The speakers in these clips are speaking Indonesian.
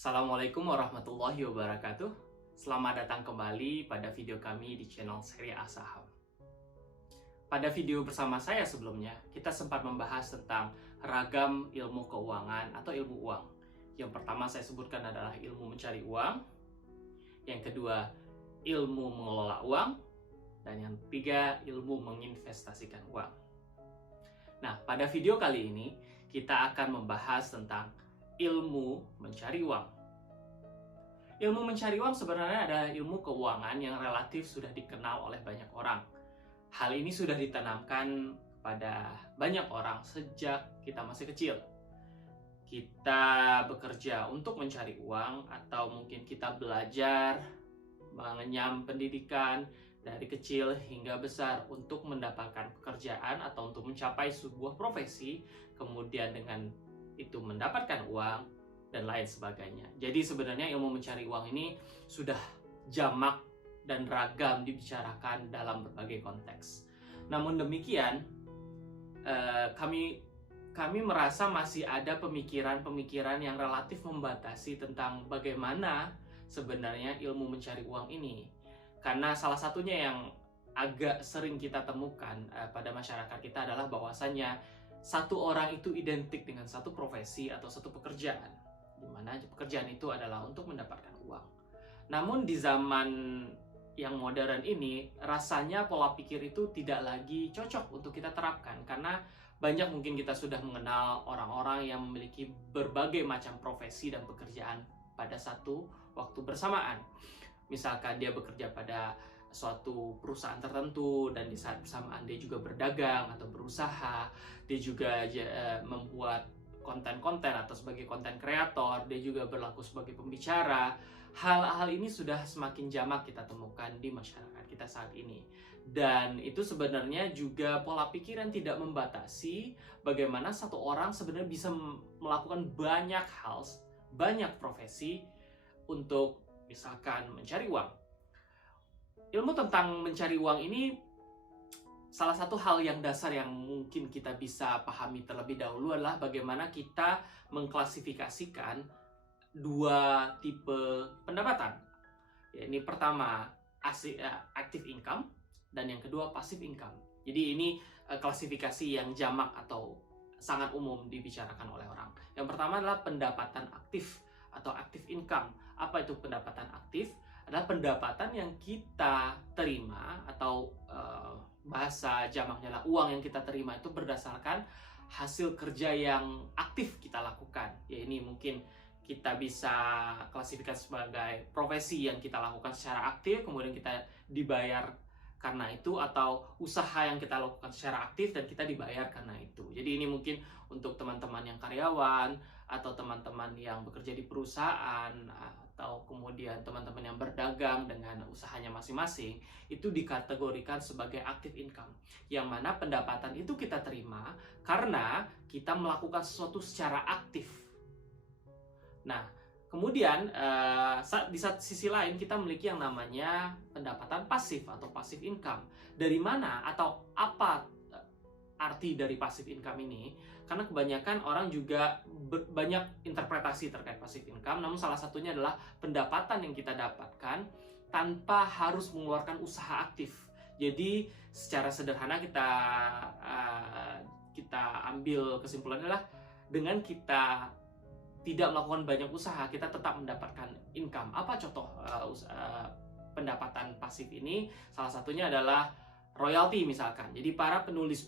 Assalamualaikum warahmatullahi wabarakatuh. Selamat datang kembali pada video kami di channel Seri A Saham. Pada video bersama saya sebelumnya, kita sempat membahas tentang ragam ilmu keuangan atau ilmu uang. Yang pertama saya sebutkan adalah ilmu mencari uang. Yang kedua, ilmu mengelola uang. Dan yang ketiga, ilmu menginvestasikan uang. Nah, pada video kali ini, kita akan membahas tentang ilmu mencari uang. Ilmu mencari uang sebenarnya adalah ilmu keuangan yang relatif sudah dikenal oleh banyak orang. Hal ini sudah ditanamkan pada banyak orang sejak kita masih kecil. Kita bekerja untuk mencari uang atau mungkin kita belajar mengenyam pendidikan dari kecil hingga besar untuk mendapatkan pekerjaan atau untuk mencapai sebuah profesi, kemudian dengan itu mendapatkan uang dan lain sebagainya. Jadi sebenarnya ilmu mencari uang ini sudah jamak dan ragam dibicarakan dalam berbagai konteks. Namun demikian, kami merasa masih ada pemikiran-pemikiran yang relatif membatasi tentang bagaimana sebenarnya ilmu mencari uang ini. Karena salah satunya yang agak sering kita temukan pada masyarakat kita adalah bahwasannya satu orang itu identik dengan satu profesi atau satu pekerjaan, di mana pekerjaan itu adalah untuk mendapatkan uang. Namun di zaman yang modern ini, rasanya pola pikir itu tidak lagi cocok untuk kita terapkan, karena banyak mungkin kita sudah mengenal orang-orang yang memiliki berbagai macam profesi dan pekerjaan pada satu waktu bersamaan. Misalkan dia bekerja pada suatu perusahaan tertentu dan di saat bersamaan dia juga berdagang atau berusaha, dia juga membuat konten-konten atau sebagai konten kreator, dia juga berlaku sebagai pembicara. Hal-hal ini sudah semakin jamak kita temukan di masyarakat kita saat ini. Dan itu sebenarnya juga pola pikir yang tidak membatasi bagaimana satu orang sebenarnya bisa melakukan banyak hal, banyak profesi untuk misalkan mencari uang. Ilmu tentang mencari uang ini salah satu hal yang dasar yang mungkin kita bisa pahami terlebih dahulu adalah bagaimana kita mengklasifikasikan dua tipe pendapatan. Ya, ini pertama active income dan yang kedua passive income. Jadi ini klasifikasi yang jamak atau sangat umum dibicarakan oleh orang. Yang pertama adalah pendapatan aktif atau active income. Apa itu pendapatan aktif? Adalah pendapatan yang kita terima atau bahasa jamaknya adalah uang yang kita terima itu berdasarkan hasil kerja yang aktif kita lakukan. Ya, ini mungkin kita bisa klasifikasi sebagai profesi yang kita lakukan secara aktif, kemudian kita dibayar karena itu, atau usaha yang kita lakukan secara aktif dan kita dibayar karena itu. Jadi ini mungkin untuk teman-teman yang karyawan atau teman-teman yang bekerja di perusahaan atau kemudian teman-teman yang berdagang dengan usahanya masing-masing, itu dikategorikan sebagai active income, yang mana pendapatan itu kita terima karena kita melakukan sesuatu secara aktif. Nah, kemudian di sisi lain kita memiliki yang namanya pendapatan pasif atau passive income. Dari mana atau apa arti dari passive income ini? Karena kebanyakan orang juga banyak interpretasi terkait passive income, namun salah satunya adalah pendapatan yang kita dapatkan tanpa harus mengeluarkan usaha aktif. Jadi secara sederhana kita ambil kesimpulannya adalah dengan kita tidak melakukan banyak usaha, kita tetap mendapatkan income. Apa contoh pendapatan pasif ini? Salah satunya adalah royalti misalkan. Jadi para penulis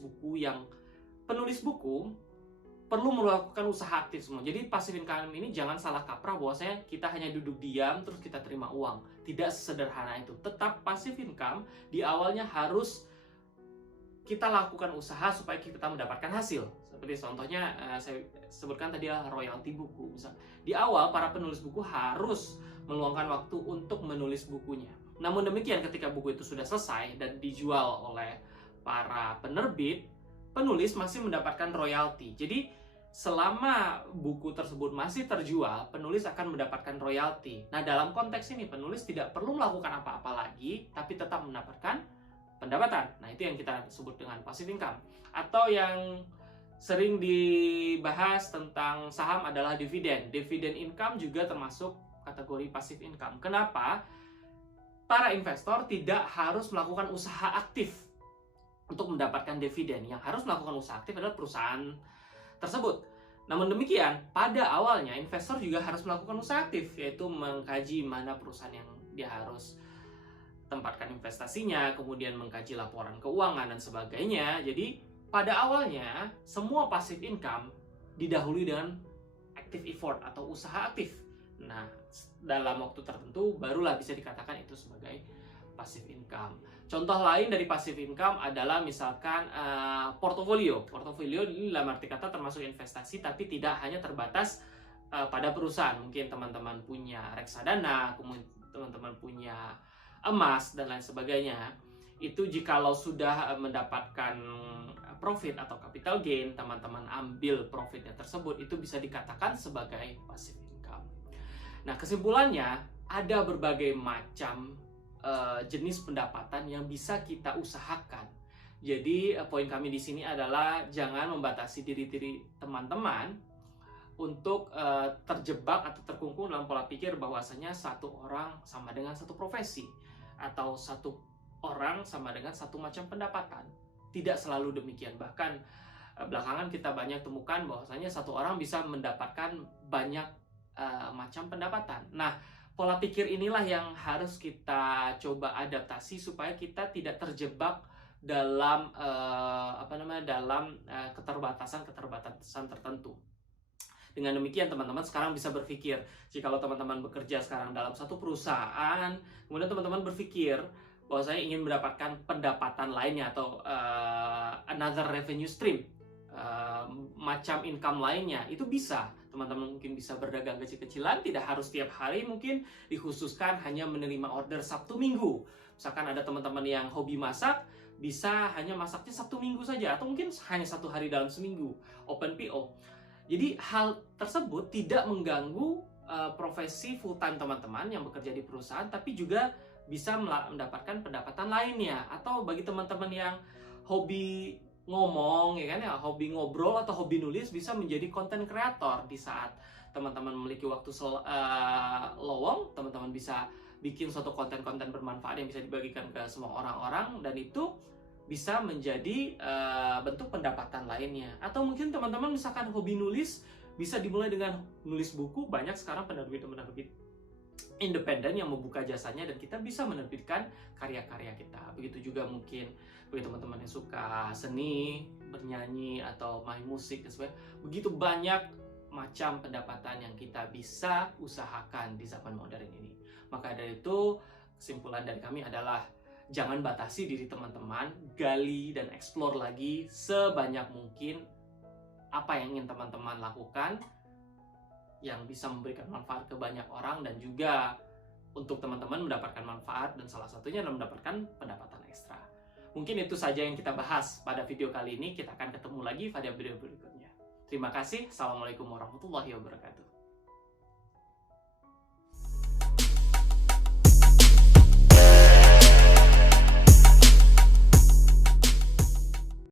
buku perlu melakukan usaha aktif semua. Jadi passive income ini jangan salah kaprah bahwasanya kita hanya duduk diam terus kita terima uang. Tidak sesederhana itu. Tetap passive income di awalnya harus kita lakukan usaha supaya kita mendapatkan hasil. Seperti contohnya saya sebutkan tadi adalah royalti buku. Misal, di awal para penulis buku harus meluangkan waktu untuk menulis bukunya. Namun demikian ketika buku itu sudah selesai dan dijual oleh para penerbit, penulis masih mendapatkan royalti. Jadi selama buku tersebut masih terjual, penulis akan mendapatkan royalti. Nah, dalam konteks ini penulis tidak perlu melakukan apa-apa lagi, tapi tetap mendapatkan pendapatan. Nah, itu yang kita sebut dengan passive income. Atau yang sering dibahas tentang saham adalah dividen. Dividen income juga termasuk kategori passive income. Kenapa? Para investor tidak harus melakukan usaha aktif untuk mendapatkan dividen. Yang harus melakukan usaha aktif adalah perusahaan tersebut. Namun demikian, pada awalnya investor juga harus melakukan usaha aktif, yaitu mengkaji mana perusahaan yang dia harus tempatkan investasinya, kemudian mengkaji laporan keuangan dan sebagainya. Jadi pada awalnya semua passive income didahului dengan active effort atau usaha aktif. Nah, dalam waktu tertentu barulah bisa dikatakan itu sebagai passive income. Contoh lain dari passive income adalah misalkan portofolio. Portofolio ini dalam arti kata termasuk investasi, tapi tidak hanya terbatas pada perusahaan. Mungkin teman-teman punya reksadana, kemudian teman-teman punya emas dan lain sebagainya. Itu jikalau sudah mendapatkan profit atau capital gain, teman-teman ambil profitnya tersebut, itu bisa dikatakan sebagai passive income. Nah, kesimpulannya ada berbagai macam jenis pendapatan yang bisa kita usahakan. Jadi poin kami di sini adalah jangan membatasi diri teman-teman untuk terjebak atau terkungkung dalam pola pikir bahwasanya satu orang sama dengan satu profesi atau satu orang sama dengan satu macam pendapatan. Tidak selalu demikian. Bahkan belakangan kita banyak temukan bahwasanya satu orang bisa mendapatkan banyak macam pendapatan. Nah, pola pikir inilah yang harus kita coba adaptasi supaya kita tidak terjebak dalam keterbatasan tertentu. Dengan demikian teman-teman sekarang bisa berpikir, jika teman-teman bekerja sekarang dalam satu perusahaan, kemudian teman-teman berpikir bahwa saya ingin mendapatkan pendapatan lainnya atau another revenue stream, macam income lainnya, itu bisa. Teman-teman mungkin bisa berdagang kecil-kecilan, tidak harus tiap hari, mungkin dikhususkan hanya menerima order Sabtu Minggu. Misalkan ada teman-teman yang hobi masak, bisa hanya masaknya Sabtu Minggu saja, atau mungkin hanya 1 hari dalam seminggu, open PO. Jadi hal tersebut tidak mengganggu profesi full time teman-teman yang bekerja di perusahaan, tapi juga bisa mendapatkan pendapatan lainnya. Atau bagi teman-teman yang hobi ngomong, ya kan ya, hobi ngobrol atau hobi nulis, bisa menjadi content creator. Di saat teman-teman memiliki waktu lowong, teman-teman bisa bikin suatu konten-konten bermanfaat yang bisa dibagikan ke semua orang-orang, dan itu bisa menjadi bentuk pendapatan lainnya. Atau mungkin teman-teman misalkan hobi nulis, bisa dimulai dengan nulis buku. Banyak sekarang penerbit independen yang membuka jasanya dan kita bisa menerbitkan karya-karya kita. Begitu juga mungkin bagi teman-teman yang suka seni, bernyanyi atau main musik dan sebagainya. Begitu banyak macam pendapatan yang kita bisa usahakan di zaman modern ini. Maka dari itu kesimpulan dari kami adalah jangan batasi diri teman-teman, gali dan explore lagi sebanyak mungkin apa yang ingin teman-teman lakukan yang bisa memberikan manfaat ke banyak orang, dan juga untuk teman-teman mendapatkan manfaat, dan salah satunya adalah mendapatkan pendapatan ekstra. Mungkin itu saja yang kita bahas pada video kali ini. Kita akan ketemu lagi pada video berikutnya. Terima kasih. Assalamualaikum warahmatullahi wabarakatuh.